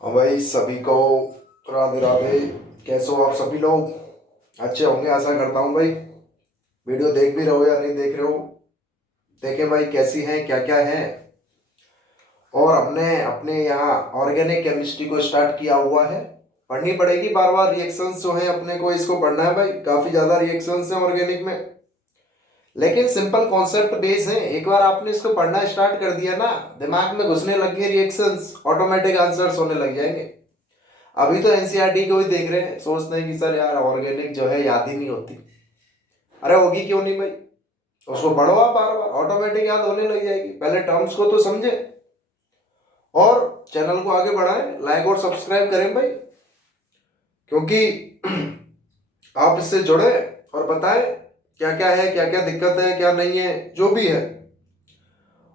हाँ भाई, सभी को राधे राधे। कैसे हो आप सभी लोग? अच्छे होंगे आशा करता हूँ भाई। वीडियो देख भी रहे हो या नहीं देख रहे हो, देखें भाई कैसी हैं, क्या क्या है। और हमने अपने यहाँ ऑर्गेनिक केमिस्ट्री को स्टार्ट किया हुआ है। पढ़नी पड़ेगी बार बार, रिएक्शंस जो हैं अपने को इसको पढ़ना है भाई। काफ़ी ज़्यादा रिएक्शंस हैं ऑर्गेनिक में, लेकिन सिंपल कॉन्सेप्ट बेस है। एक बार आपने इसको पढ़ना स्टार्ट कर दिया ना, दिमाग में घुसने लग गए रिएक्शंस, ऑटोमेटिक आंसर्स होने लग जाएंगे। अभी तो एनसीईआरटी को ही देख रहे हैं, सोचते हैं कि सर यार ऑर्गेनिक जो है याद ही नहीं होती। अरे होगी क्यों नहीं भाई, उसको पढ़ो आप बार बार, ऑटोमेटिक याद होने लग जाएगी। पहले टर्म्स को तो समझे और चैनल को आगे बढ़ाएं, लाइक और सब्सक्राइब करें भाई, क्योंकि आप इससे जुड़े और बताएं क्या क्या है, क्या क्या दिक्कत है, क्या नहीं है, जो भी है।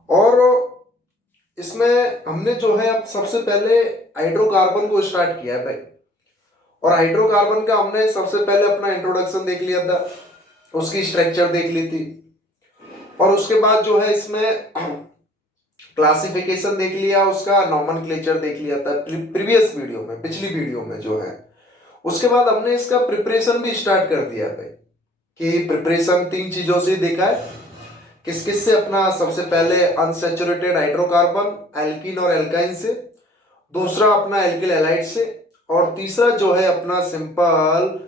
और इसमें हमने जो है अब सबसे पहले हाइड्रोकार्बन को स्टार्ट किया है भाई। और हाइड्रोकार्बन का हमने सबसे पहले अपना इंट्रोडक्शन देख लिया था, उसकी स्ट्रक्चर देख ली थी। और उसके बाद जो है इसमें क्लासिफिकेशन देख लिया, उसका नॉमेनक्लेचर देख लिया था प्रीवियस वीडियो में, पिछली वीडियो में जो है। उसके बाद हमने इसका प्रिपरेशन भी स्टार्ट कर दिया भाई, कि प्रिपरेशन 3 चीजों से देखा है। किस किस से? अपना सबसे पहले अनसैचुरेटेड हाइड्रोकार्बन एल्कीन और एल्काइन से, दूसरा अपना एल्किल हैलाइड से, और तीसरा जो है अपना सिंपल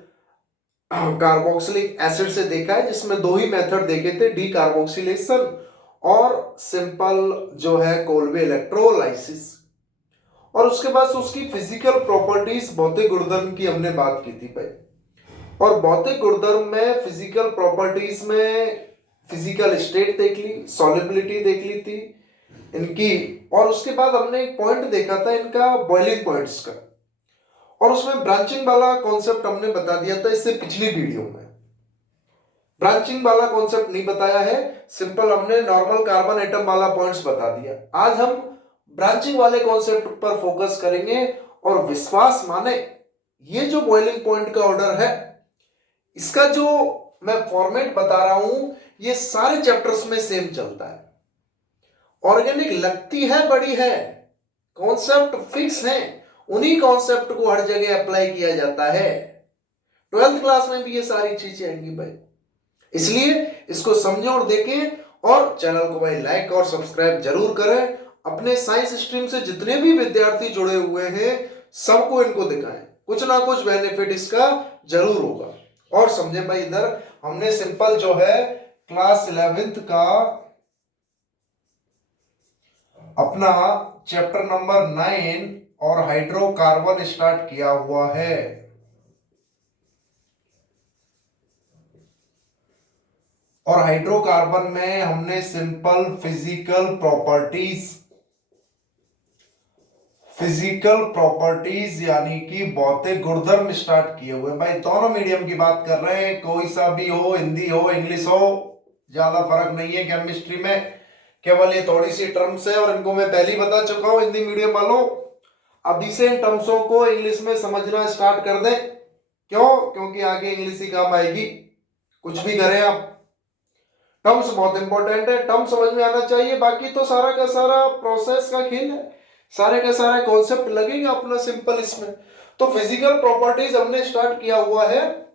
कार्बोक्सिलिक एसिड से देखा है, जिसमें दो ही मेथड देखे थे, डी कार्बोक्सिलेशन और सिंपल जो है कोल्बे इलेक्ट्रोलाइसिस। और उसके बाद उसकी फिजिकल प्रॉपर्टीज, भौतिक गुणधर्म की हमने बात की थी भाई। और भौतिक गुणधर्म में, फिजिकल प्रॉपर्टीज में फिजिकल स्टेट देख ली, सॉल्युबिलिटी देख ली थी इनकी। और उसके बाद हमने एक पॉइंट देखा था इनका, बॉइलिंग पॉइंट्स का। और उसमें ब्रांचिंग वाला कॉन्सेप्ट हमने बता दिया था इससे पिछली वीडियो में। ब्रांचिंग वाला कॉन्सेप्ट नहीं बताया है, सिंपल हमने नॉर्मल कार्बन एटम वाला पॉइंट्स बता दिया। आज हम ब्रांचिंग वाले कॉन्सेप्ट पर फोकस करेंगे। और विश्वास माने, ये जो बॉइलिंग पॉइंट का ऑर्डर है, इसका जो मैं फॉर्मेट बता रहा हूं, ये सारे चैप्टर्स में सेम चलता है। ऑर्गेनिक लगती है बड़ी है, कॉन्सेप्ट फिक्स है, उन्हीं कॉन्सेप्ट को हर जगह अप्लाई किया जाता है। 12th क्लास में भी ये सारी चीजें आएंगी भाई, इसलिए इसको समझें और देखें। और चैनल को भाई लाइक और सब्सक्राइब जरूर करें। अपने साइंस स्ट्रीम से जितने भी विद्यार्थी जुड़े हुए हैं, सबको इनको दिखाएं, कुछ ना कुछ बेनिफिट इसका जरूर होगा। और समझें भाई, इधर हमने सिंपल जो है क्लास 11th का अपना चैप्टर नंबर 9 और हाइड्रोकार्बन स्टार्ट किया हुआ है। और हाइड्रोकार्बन में हमने सिंपल फिजिकल प्रॉपर्टीज यानी कि भौतिक गुणधर्म स्टार्ट किए हुए भाई। दोनों मीडियम की बात कर रहे हैं, कोई सा भी हो, हिंदी हो, इंग्लिश हो, ज्यादा फर्क नहीं है केमिस्ट्री में। केवल ये थोड़ी सी टर्म्स है, और इनको मैं पहले ही बता चुका हूं हिंदी मीडियम वालों। अभी से इन टर्म्सों को इंग्लिश में समझना स्टार्ट कर दें। क्यों? क्योंकि आगे इंग्लिश ही काम आएगी, कुछ भी करें आप। टर्म्स बहुत इंपॉर्टेंट है, टर्म समझ में आना चाहिए, बाकी तो सारा का सारा प्रोसेस का खेल है, सारे का सारा कॉन्सेप्ट लगेगा अपना सिंपल इसमें। तो फिजिकल प्रॉपर्टीज हमने स्टार्ट किया हुआ है,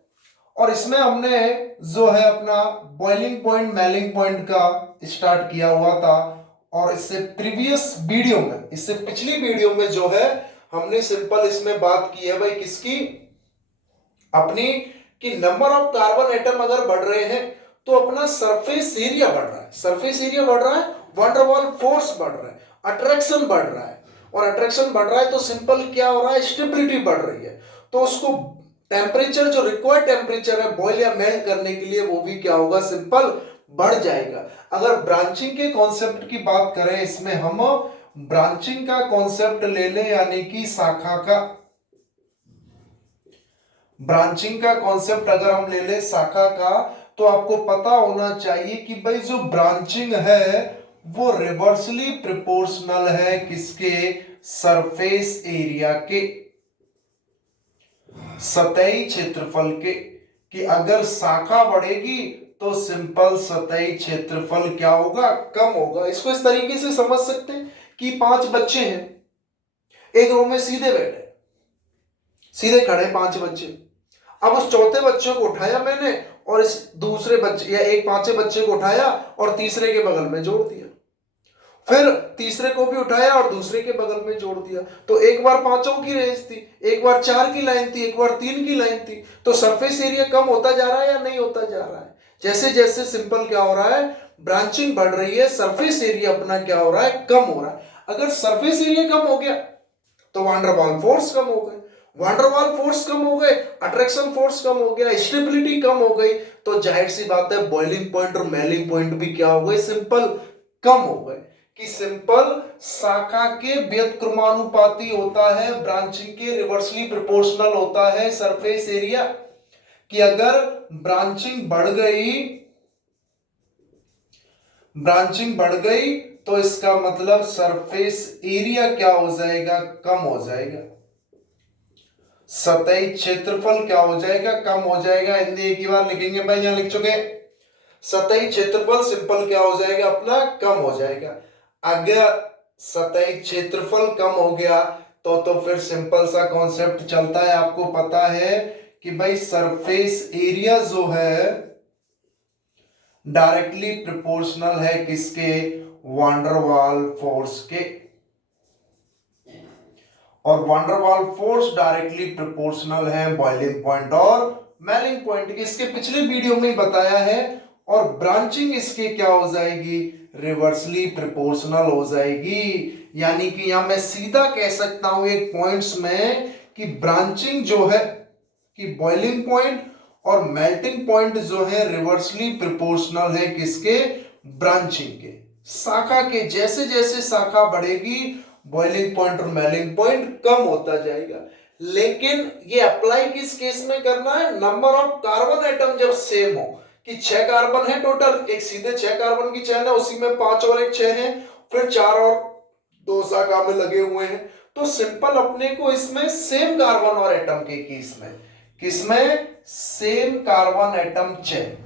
और इसमें हमने जो है अपना बॉइलिंग पॉइंट, मेलिंग पॉइंट का स्टार्ट किया हुआ था। और इससे प्रीवियस वीडियो में, इससे पिछली वीडियो में जो है हमने सिंपल इसमें बात की है भाई, किसकी? अपनी, कि नंबर ऑफ कार्बन एटम अगर बढ़ रहे हैं तो अपना सरफेस एरिया बढ़ रहा है, सरफेस एरिया बढ़ रहा है, वंडरवॉल फोर्स बढ़ रहा है, अट्रैक्शन बढ़ रहा है। और अट्रैक्शन बढ़ रहा है तो सिंपल क्या हो रहा है, स्टेबिलिटी बढ़ रही है। तो उसको टेम्परेचर, जो रिक्वायर्ड टेम्परेचर है बॉयल या मेल्ट करने के लिए, वो भी क्या होगा, सिंपल बढ़ जाएगा। अगर ब्रांचिंग के कॉन्सेप्ट की बात करें, इसमें हम ब्रांचिंग का कॉन्सेप्ट ले लें, यानी कि शाखा का, ब्रांचिंग का कॉन्सेप्ट अगर हम ले ले शाखा का, तो आपको पता होना चाहिए कि भाई जो ब्रांचिंग है वो रिवर्सली प्रोपोर्शनल है किसके? सरफेस एरिया के, सतही क्षेत्रफल के। कि अगर शाखा बढ़ेगी तो सिंपल सतही क्षेत्रफल क्या होगा, कम होगा। इसको इस तरीके से समझ सकते हैं कि 5 बच्चे हैं, एक रो में सीधे बैठे, सीधे खड़े 5 बच्चे। अब उस चौथे बच्चे को उठाया मैंने और इस दूसरे बच्चे या एक 5वें बच्चे को उठाया और तीसरे के बगल में जोड़ दिया, फिर तीसरे को भी उठाया और दूसरे के बगल में जोड़ दिया। तो एक बार 5 की रेंज थी, एक बार 4 की लाइन थी, एक बार 3 की लाइन थी। तो सरफेस एरिया कम होता जा रहा है या नहीं होता जा रहा है? जैसे जैसे सिंपल क्या हो रहा है, ब्रांचिंग बढ़ रही है, सरफेस एरिया अपना क्या हो रहा है, कम हो रहा है। अगर सरफेस एरिया कम हो गया तो वांडरवाल फोर्स कम हो गए, वांडरवाल फोर्स कम हो गए, अट्रैक्शन फोर्स कम हो गया, स्टेबिलिटी कम हो गई, तो जाहिर सी बात है बॉइलिंग पॉइंट और मेलिंग पॉइंट भी क्या हो गए, सिंपल कम हो गए। कि सिंपल शाखा के व्युत्क्रमानुपाती होता है, ब्रांचिंग के रिवर्सली प्रोपोर्शनल होता है सरफेस एरिया। कि अगर ब्रांचिंग बढ़ गई तो इसका मतलब सरफेस एरिया क्या हो जाएगा, कम हो जाएगा। सतही क्षेत्रफल क्या हो जाएगा, कम हो जाएगा। हिंदी एक ही बार लिखेंगे भाई, यहां लिख चुके। सतही क्षेत्रफल सिंपल क्या हो जाएगा अपना, कम हो जाएगा। अगर सतही क्षेत्रफल कम हो गया तो फिर सिंपल सा कॉन्सेप्ट चलता है, आपको पता है कि भाई सरफेस एरिया जो है डायरेक्टली प्रोपोर्शनल है किसके, वांडरवाल फोर्स के। और वांडरवाल फोर्स डायरेक्टली प्रोपोर्शनल है बॉइलिंग पॉइंट और मेलिंग पॉइंट के। इसके पिछले वीडियो में बताया है। और ब्रांचिंग इसके क्या हो जाएगी, रिवर्सली प्रोपोर्शनल हो जाएगी। यानी कि यहां मैं सीधा कह सकता हूं एक पॉइंट्स में कि ब्रांचिंग जो है, कि बॉइलिंग पॉइंट और मेल्टिंग पॉइंट जो है रिवर्सली प्रोपोर्शनल है किसके, ब्रांचिंग के। शाखा के जैसे जैसे शाखा बढ़ेगी बॉइलिंग पॉइंट और मेलिंग पॉइंट कम होता जाएगा। लेकिन ये अप्लाई किस केस में करना है, नंबर ऑफ कार्बन एटम जब सेम हो, कि 6 कार्बन है टोटल, एक सीधे 6 कार्बन की चेन है, उसी में 5 और एक 6 है, फिर 4 और 2 शाखा में लगे हुए हैं। तो सिंपल अपने को इसमें सेम कार्बन और एटम के केस में, किसमें, same carbon atom chain,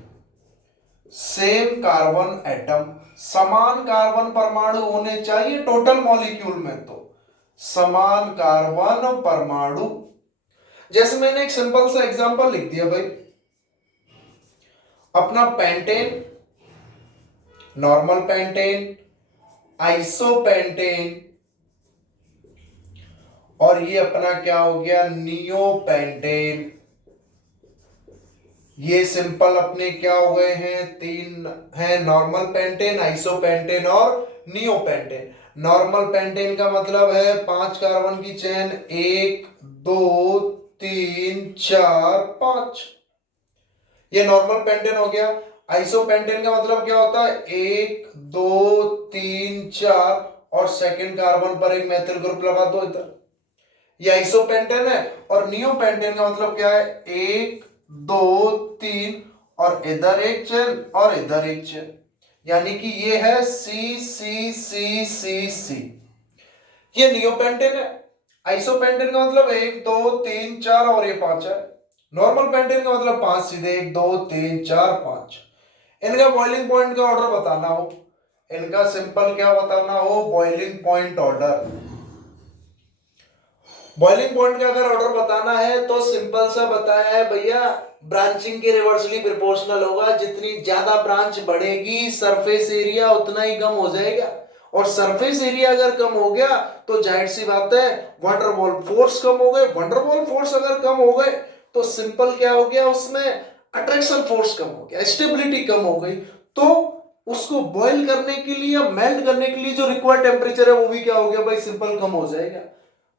same carbon atom, समान कार्बन परमाणु होने चाहिए टोटल मॉलिक्यूल में। तो समान कार्बन परमाणु, जैसे मैंने एक सिंपल सा एग्जांपल लिख दिया भाई, अपना पेंटेन, नॉर्मल पेंटेन, आइसोपेंटेन, और ये अपना क्या हो गया, नियोपेंटेन। ये सिंपल अपने क्या हो गए हैं, 3 है, नॉर्मल पेंटेन, आइसोपेंटेन और नियोपेंटेन। नॉर्मल पेंटेन का मतलब है 5 कार्बन की चेन, 1 2 3 4 5, ये नॉर्मल पेंटेन हो गया। आइसोपेंटेन का मतलब क्या होता है, 1 2 3 4 और सेकंड कार्बन पर एक मेथिल ग्रुप लगा दो इधर, ये आइसोपेंटेन है। और नियोपेंटेन का मतलब क्या है, 1 2 3 और इधर एक चेन और इधर एक चेन, यानी कि ये है सी सी सी सी सी, ये नियोपेंटेन है। आइसोपेंटेन का मतलब 1 2 3 4 और ये 5 है। नॉर्मल पेंटेन का मतलब 5 सीधे, 1 2 3 4 5। इनका बॉइलिंग पॉइंट का ऑर्डर बताना हो, इनका सिंपल क्या बताना हो, boiling point order. Boiling point का अगर ऑर्डर बताना है तो सिंपल सा बताया है भैया, ब्रांचिंग के रिवर्सली प्रोपोर्शनल होगा। जितनी ज्यादा ब्रांच बढ़ेगी सरफेस एरिया उतना ही कम हो जाएगा, और सरफेस एरिया अगर कम हो गया तो जाहिर सी बात है वंडरवॉल फोर्स कम हो गए। वंडरवॉल फोर्स अगर कम हो गए तो सिंपल क्या हो गया, उसमें अट्रैक्शन फोर्स कम हो गया, स्टेबिलिटी कम हो गई। तो उसको बॉइल करने के लिए, मेल्ट करने के लिए जो रिक्वायर्ड टेम्परेचर है वो भी क्या हो गया भाई, सिंपल कम हो जाएगा।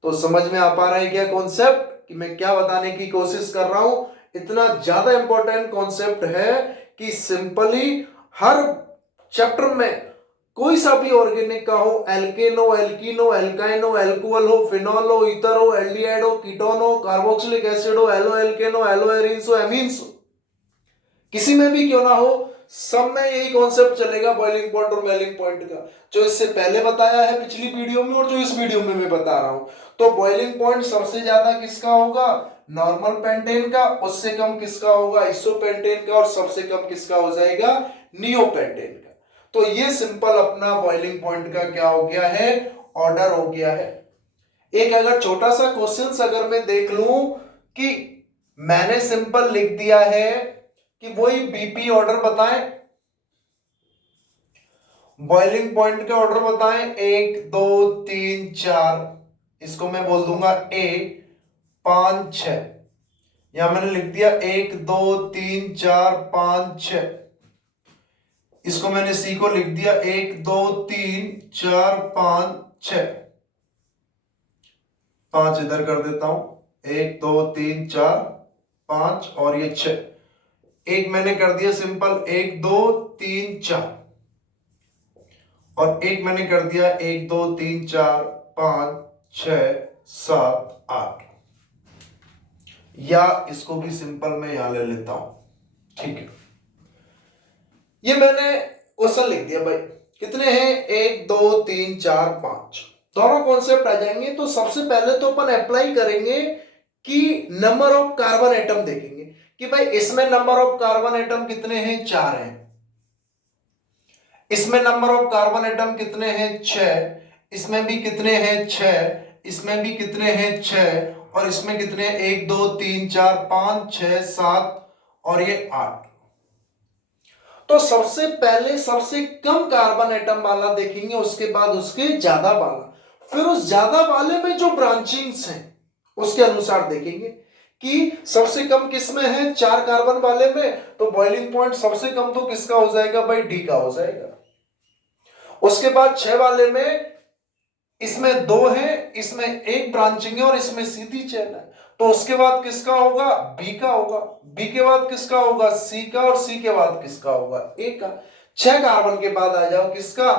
तो समझ में आ पा रहा है क्या कॉन्सेप्ट, कि मैं क्या बताने की कोशिश कर रहा हूं। इतना ज्यादा इंपॉर्टेंट कॉन्सेप्ट है कि सिंपली हर चैप्टर में कोई सा भी ऑर्गेनिक का हो, एल्केन हो, एल्कीन हो, एल्काइन हो, एल्कोहल हो, फिनॉल हो, ईथर हो, एल्डिहाइड हो, कीटोन हो, कार्बोक्सिलिक एसिड हो, एलो एल्केन हो, एलो एरिन्स हो, एमीन्स हो, किसी में भी क्यों ना हो, सब में यही कॉन्सेप्ट चलेगा बॉइलिंग पॉइंट और मेलिंग पॉइंट का, जो इससे पहले बताया है पिछली वीडियो में और जो इस वीडियो में मैं बता रहा हूं। तो बॉइलिंग पॉइंट सबसे ज्यादा किसका होगा, नॉर्मल पेंटेन का, उससे कम किसका होगा, आइसोपेंटेन का, और सबसे कम किसका हो जाएगा, नियोपेंटेन का। तो ये सिंपल अपना बॉइलिंग पॉइंट का क्या हो गया है, ऑर्डर हो गया है। एक अगर छोटा सा क्वेश्चन अगर मैं देख लूं कि मैंने सिंपल लिख दिया है कि वही बीपी ऑर्डर बताएं, बॉइलिंग पॉइंट के ऑर्डर बताएं, 1 2 3 4, इसको मैं बोल दूंगा ए, 5 6, यहां मैंने लिख दिया 1 2 3 4 5 6, इसको मैंने सी को लिख दिया 1 2 3 4 5 6, 5 इधर कर देता हूं, 1 2 3 4 5 और ये 6, एक मैंने कर दिया सिंपल 1 2 3 4, और एक मैंने कर दिया 1 2 3 4 5 6 7 8, या इसको भी सिंपल मैं यहां ले लेता हूं, ठीक है। ये मैंने क्वेश्चन लिख दिया भाई, कितने हैं 1 2 3 4 5, दोनों कॉन्सेप्ट आ जाएंगे। तो सबसे पहले तो अपन अप्लाई करेंगे कि नंबर ऑफ कार्बन एटम देखेंगे कि भाई इसमें नंबर ऑफ कार्बन एटम कितने हैं, 4 हैं, इसमें नंबर ऑफ कार्बन एटम कितने हैं, 6, इसमें भी कितने हैं 6, इसमें भी कितने हैं 6, और इसमें कितने हैं 1 2 3 4 5 6 7 और ये 8। तो सबसे पहले सबसे कम कार्बन एटम वाला देखेंगे, उसके बाद उसके ज्यादा वाला, फिर उस ज्यादा वाले में जो ब्रांचिंग्स हैं उसके अनुसार देखेंगे कि सबसे कम किसमें है, 4 कार्बन वाले में, तो बॉइलिंग पॉइंट सबसे कम तो किसका हो जाएगा भाई, डी का हो जाएगा। उसके बाद 6 वाले में इसमें 2 है, इसमें एक ब्रांचिंग है और इसमें सीधी चेन है, तो उसके बाद किसका होगा, बी का होगा, बी के बाद किसका होगा, सी का, और सी के बाद किसका होगा, ए का। 6 कार्बन के बाद आ जाओ किसका,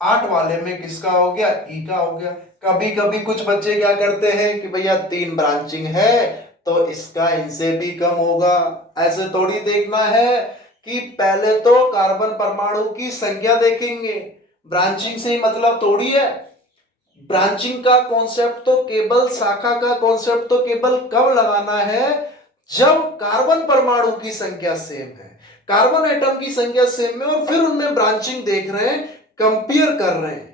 8 वाले में किसका हो गया, ई का हो गया। कभी कभी कुछ बच्चे क्या करते हैं कि भैया 3 ब्रांचिंग है तो इसका इनसे भी कम होगा, ऐसे थोड़ी देखना है कि पहले तो कार्बन परमाणु की संख्या देखेंगे, ब्रांचिंग से ही मतलब थोड़ी है। ब्रांचिंग का कॉन्सेप्ट तो केवल, शाखा का कॉन्सेप्ट तो केवल कब लगाना है, जब कार्बन परमाणु की संख्या सेम है, कार्बन एटम की संख्या सेम है, और फिर उनमें ब्रांचिंग देख रहे हैं, कंपेयर कर रहे हैं,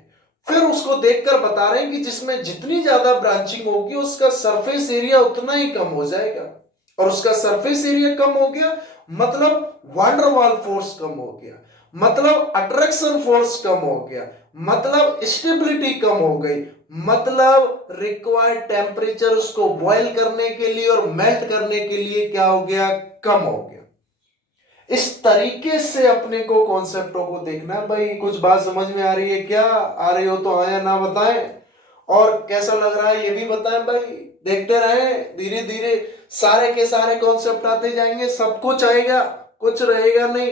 फिर उसको देखकर बता रहे हैं कि जिसमें जितनी ज्यादा ब्रांचिंग होगी उसका सरफेस एरिया उतना ही कम हो जाएगा, और उसका सरफेस एरिया कम हो गया मतलब वांडरवाल फोर्स कम हो गया, मतलब अट्रैक्शन फोर्स कम हो गया, मतलब स्टेबिलिटी कम हो गई, मतलब रिक्वायर्ड टेम्परेचर उसको बॉयल करने के लिए और मेल्ट करने के लिए क्या हो गया, कम हो गया। इस तरीके से अपने को कॉन्सेप्टों को देखना है भाई। कुछ बात समझ में आ रही है क्या, आ रही हो तो आया ना बताएं, और कैसा लग रहा है ये भी बताएं भाई। देखते रहें, धीरे धीरे सारे के सारे कॉन्सेप्ट आते जाएंगे, सब कुछ आएगा, कुछ रहेगा नहीं,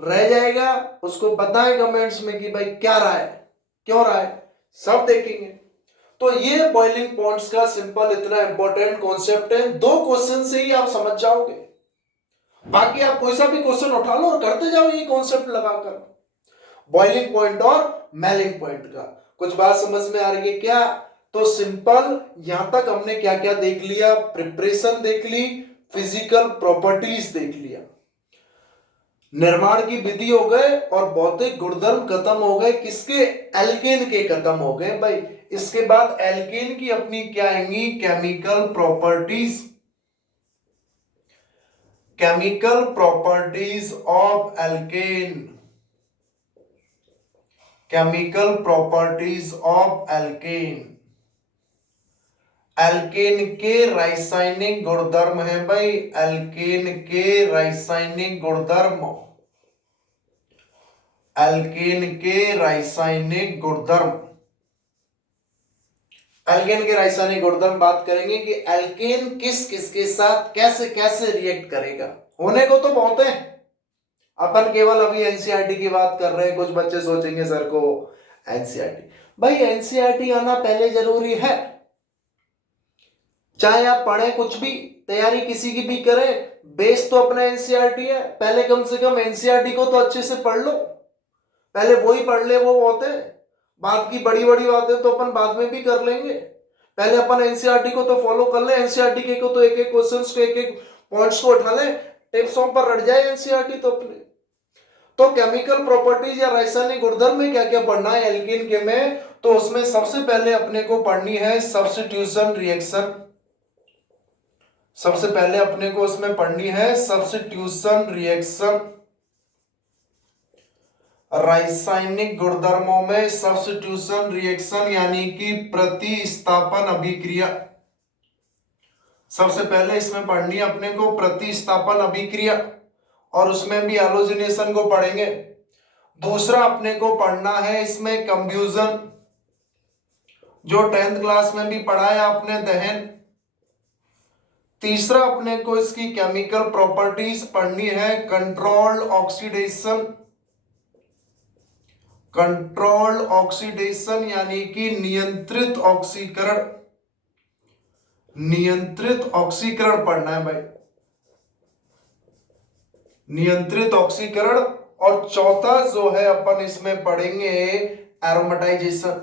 रह जाएगा उसको बताएं कमेंट्स में कि भाई क्या रहा है, क्यों रहा है, सब देखेंगे। तो ये बॉइलिंग पॉइंट्स का सिंपल इतना इंपॉर्टेंट कॉन्सेप्ट है, 2 क्वेश्चन से ही आप समझ जाओगे, बाकी आप कोई सा भी क्वेश्चन उठा लो और करते जाओ ये कॉन्सेप्ट लगाकर, बॉइलिंग पॉइंट और मेल्टिंग पॉइंट का। कुछ बात समझ में आ रही है क्या? तो सिंपल यहां तक हमने क्या क्या देख लिया, प्रिपरेशन देख ली, फिजिकल प्रॉपर्टीज देख लिया, निर्माण की विधि हो गए, और भौतिक गुणधर्म खत्म हो गए, किसके, एल्केन के खत्म हो गए भाई। इसके बाद एल्केन की अपनी क्या आएंगी, chemical properties, chemical properties of alkane, chemical properties of alkane. Alkane के रासायनिक गुणधर्म है भाई, एल्केन के रासायनिक गुणधर्म, एल्केन के रासायनिक गुणधर्म, एल्केन के रासायनिक गुणधर्म बात करेंगे कि एल्केन किस किस के साथ कैसे कैसे रिएक्ट करेगा। होने को तो बहुत है, अपन केवल अभी एनसीईआरटी की बात कर रहे हैं। कुछ बच्चे सोचेंगे सर को एनसीईआरटी, भाई एनसीईआरटी आना पहले जरूरी है, चाहे आप पढ़े कुछ भी, तैयारी किसी की भी करें, बेस तो अपना एनसीईआरटी है। पहले कम से कम एनसीईआरटी को तो अच्छे से पढ़ लो, पहले वो ही पढ़ ले, वो बहुत है, बात की बड़ी बड़ी बातें तो अपन बाद में भी कर लेंगे, पहले अपन एनसीईआरटी को तो फॉलो कर ले, एनसीईआरटी के को तो एक एक क्वेश्चंस को, एक एक पॉइंट्स को उठा ले, टिप्सों पर रट जाए एनसीईआरटी तो अपने। तो केमिकल प्रॉपर्टीज या रासायनिक गुणधर्म में क्या क्या पढ़ना है एल्केन के में, तो उसमें सबसे पहले अपने को पढ़नी है सब्स्टिट्यूशन रिएक्शन। सबसे पहले अपने को उसमें पढ़नी है सब्स्टिट्यूशन रिएक्शन। रासायनिक गुणधर्मों में सब्स्टिट्यूशन रिएक्शन यानी कि प्रतिस्थापन अभिक्रिया। सबसे पहले इसमें पढ़नी है अपने को प्रतिस्थापन अभिक्रिया, और उसमें भी हैलोजिनेशन को पढ़ेंगे। दूसरा अपने को पढ़ना है इसमें कंफ्यूजन, जो 10th क्लास में भी पढ़ा है आपने, दहन। तीसरा अपने को इसकी केमिकल प्रॉपर्टीज पढ़नी है कंट्रोल्ड ऑक्सीडेशन। कंट्रोल्ड ऑक्सीडेशन यानी कि नियंत्रित ऑक्सीकरण। नियंत्रित ऑक्सीकरण पढ़ना है भाई, नियंत्रित ऑक्सीकरण। और चौथा जो है अपन इसमें पढ़ेंगे एरोमेटाइजेशन,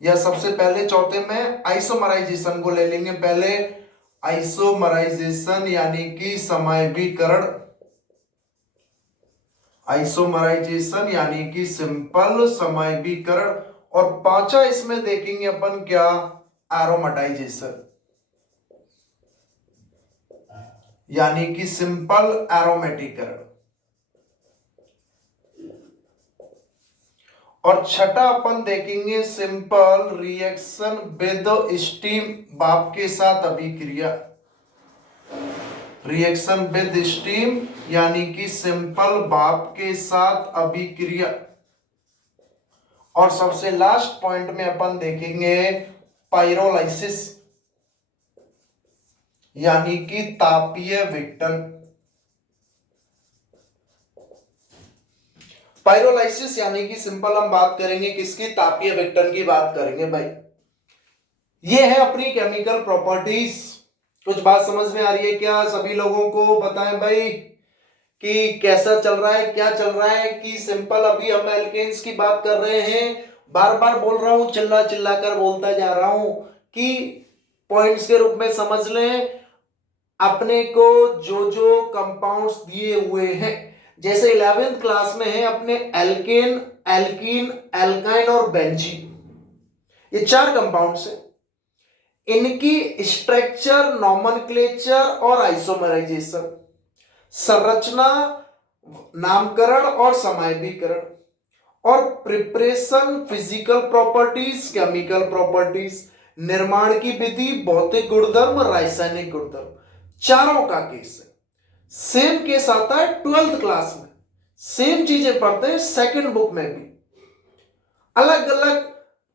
या सबसे पहले चौथे में आइसोमराइजेशन को ले लेंगे पहले। आइसोमराइजेशन यानी कि समायवीकरण। आइसोमराइजेशन यानी कि सिंपल समायवीकरण। और पांचवा इसमें देखेंगे अपन क्या, एरोमेटाइजेशन यानी कि सिंपल एरोमेटिकरण। और छठा अपन देखेंगे सिंपल रिएक्शन विद स्टीम, भाप के साथ अभिक्रिया। रिएक्शन विद स्टीम यानी कि सिंपल भाप के साथ अभिक्रिया। और सबसे लास्ट पॉइंट में अपन देखेंगे पाइरोलाइसिस यानी कि तापीय विघटन। पाइरोलाइसिस यानी कि सिंपल हम बात करेंगे किसकी, तापीय विघटन की बात करेंगे भाई। ये है अपनी केमिकल प्रॉपर्टीज। कुछ बात समझ में आ रही है क्या सभी लोगों को? बताएं भाई कि कैसा चल रहा है, क्या चल रहा है। कि सिंपल अभी हम एल्केन्स की बात कर रहे हैं, बार बार बोल रहा हूं, चिल्ला चिल्ला कर बोलता जा रहा हूं कि पॉइंट्स के रूप में समझ लें। अपने को जो जो कंपाउंड्स दिए हुए हैं, जैसे 11th क्लास में है अपने एल्केन, एल्कीन, एल्काइन और बेंजीन, ये 4 कंपाउंड्स हैं। इनकी स्ट्रक्चर, नॉमेनक्लेचर और आइसोमराइजेशन, संरचना, नामकरण और समायवीकरण, और preparation, physical properties, chemical properties, निर्माण की विधि, भौतिक गुणधर्म, रासायनिक गुणधर्म, चारों का केस है। सेम केस आता है 12th क्लास में, सेम चीजें पढ़ते हैं सेकंड बुक में भी। अलग अलग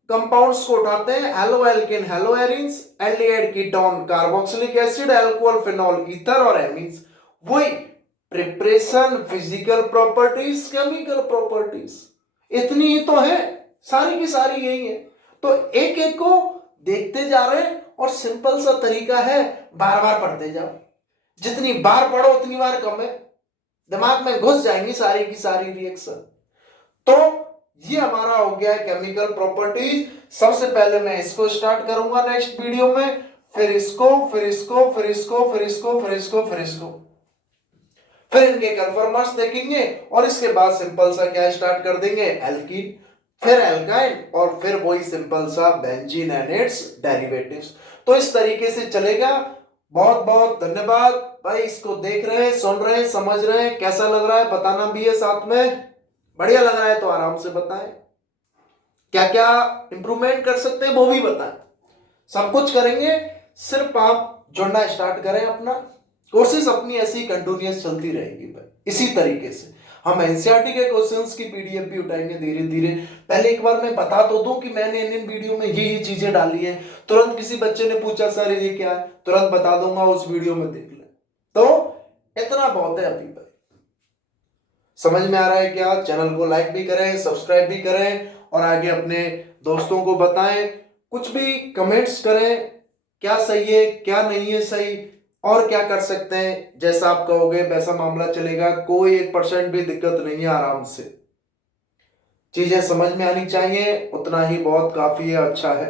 कंपाउंड्स को उठाते हैं, halo alkane, hello arenes, aldehyde ketone, carboxylic acid, alcohol, phenol, ether और एमीन्स। वही preparation, physical properties, chemical properties, इतनी ही तो है, सारी की सारी यही है। तो एक एक को देखते जा रहे हैं, और सिंपल सा तरीका है, बार बार पढ़ते जाओ। जितनी बार पढ़ो उतनी बार कम है, दिमाग में घुस जाएंगी सारी की सारी रिएक्शन। तो ये हमारा हो गया है केमिकल प्रॉपर्टीज। सबसे पहले मैं इसको स्टार्ट करूंगा नेक्स्ट वीडियो में, फिर इसको, फिर इसको, फिर इसको, फिर इसको, फिर इसको, फिर इसको, फिर इनके कन्फर्मर्स देखेंगे, और इसके बाद सिंपल सा क्या स्टार्ट कर देंगे, एल्कीन, फिर एल्काइन, और फिर वही सिंपल सा बेंजीन एंड इट्स डेरिवेटिव्स। तो इस तरीके से चलेगा। बहुत बहुत धन्यवाद भाई, इसको देख रहे हैं, सुन रहे हैं, समझ रहे हैं, कैसा लग रहा है बताना भी है साथ में। बढ़िया लग रहा है तो आराम से बताएं, क्या क्या इंप्रूवमेंट कर सकते हैं वो भी बताएं, सब कुछ करेंगे। सिर्फ आप जुड़ना स्टार्ट करें, अपना कोशिश अपनी ऐसी कंटिन्यूअस चलती रहेगी भाई। इसी तरीके से हम एनसीईआरटी के क्वेश्चंस की पीडीएफ भी उठाएंगे धीरे धीरे। पहले एक बार मैं बता तो दूं कि मैंने इन वीडियो में ये चीजें डाली है। तुरंत किसी बच्चे ने पूछा सर ये क्या है, तुरंत बता दूंगा, उस वीडियो में देख ले। तो इतना बहुत है अभी भाई। समझ में आ रहा है क्या? चैनल को लाइक भी करें, सब्सक्राइब भी करें, और आगे अपने दोस्तों को बताएं। कुछ भी कमेंट्स करें, क्या सही है, क्या नहीं है सही, और क्या कर सकते हैं। जैसा आप कहोगे वैसा मामला चलेगा, कोई 1% भी दिक्कत नहीं है। आराम से चीजें समझ में आनी चाहिए, उतना ही बहुत काफी है, अच्छा है।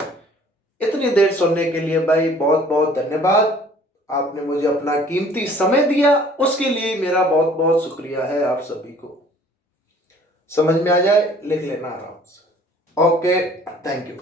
इतनी देर सुनने के लिए भाई बहुत बहुत धन्यवाद। आपने मुझे अपना कीमती समय दिया, उसके लिए मेरा बहुत बहुत शुक्रिया है आप सभी को। समझ में आ जाए लिख लेना आराम से। Okay, thank you.